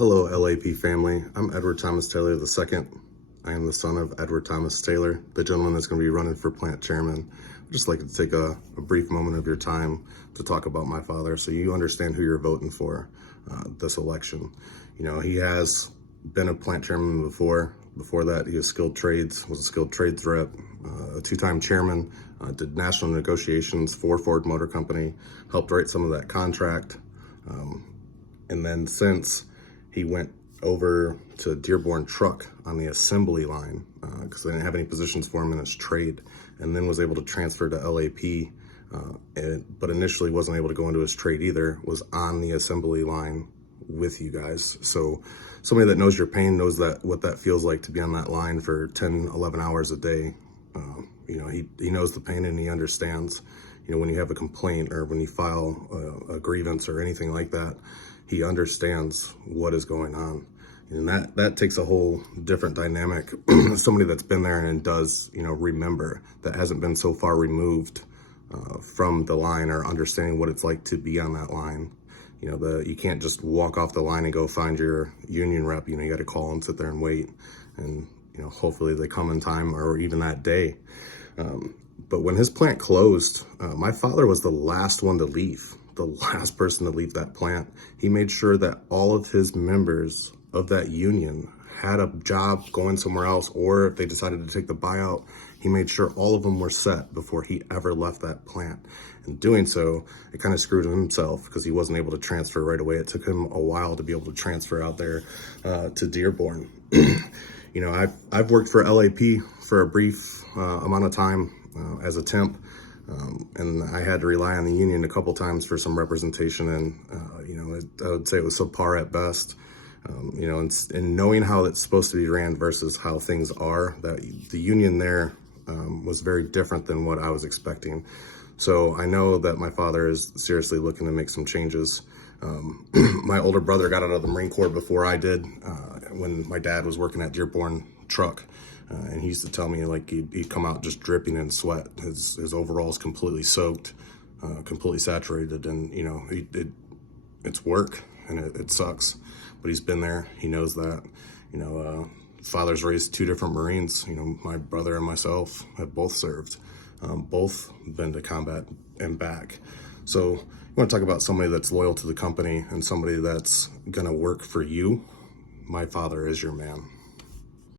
Hello, LAP family. I'm Edward Thomas Taylor II. I am the son of Edward Thomas Taylor, the gentleman that's going to be running for plant chairman. I'd just like to take a brief moment of your time to talk about my father so you understand who you're voting for this election. You know, he has been a plant chairman before. Before that, he was was a skilled trades rep, a two-time chairman, did national negotiations for Ford Motor Company, helped write some of that contract. And then since he went over to Dearborn Truck on the assembly line because they didn't have any positions for him in his trade, and then was able to transfer to LAP, but initially wasn't able to go into his trade either, was on the assembly line with you guys. So somebody that knows your pain knows what that feels like to be on that line for 10, 11 hours a day. You know, he knows the pain and he understands, you know, when you have a complaint or when you file a grievance or anything like that, he understands what is going on. And that takes a whole different dynamic. Somebody that's been there and does, you know, remember, that hasn't been so far removed from the line or understanding what it's like to be on that line. You know, you can't just walk off the line and go find your union rep. You know, you got to call and sit there and wait. And, you know, hopefully they come in time or even that day. But when his plant closed, my father was the last one to leave, the last person to leave that plant. He made sure that all of his members of that union had a job going somewhere else, or if they decided to take the buyout, he made sure all of them were set before he ever left that plant. In doing so, it kind of screwed himself because he wasn't able to transfer right away. It took him a while to be able to transfer out there to Dearborn. You know, I've worked for LAP for a brief amount of time as a temp, and I had to rely on the union a couple times for some representation, and you know, I would say it was subpar at best. You know, and knowing how it's supposed to be ran versus how things are, that the union there was very different than what I was expecting. So I know that my father is seriously looking to make some changes. My older brother got out of the Marine Corps before I did, when my dad was working at Dearborn Truck. And he used to tell me, like, he'd come out just dripping in sweat. His overalls completely soaked, completely saturated. And, you know, it's work and it sucks. But he's been there. He knows that. You know, father's raised two different Marines. You know, my brother and myself have both served, both been to combat and back. So you want to talk about somebody that's loyal to the company and somebody that's going to work for you. My father is your man.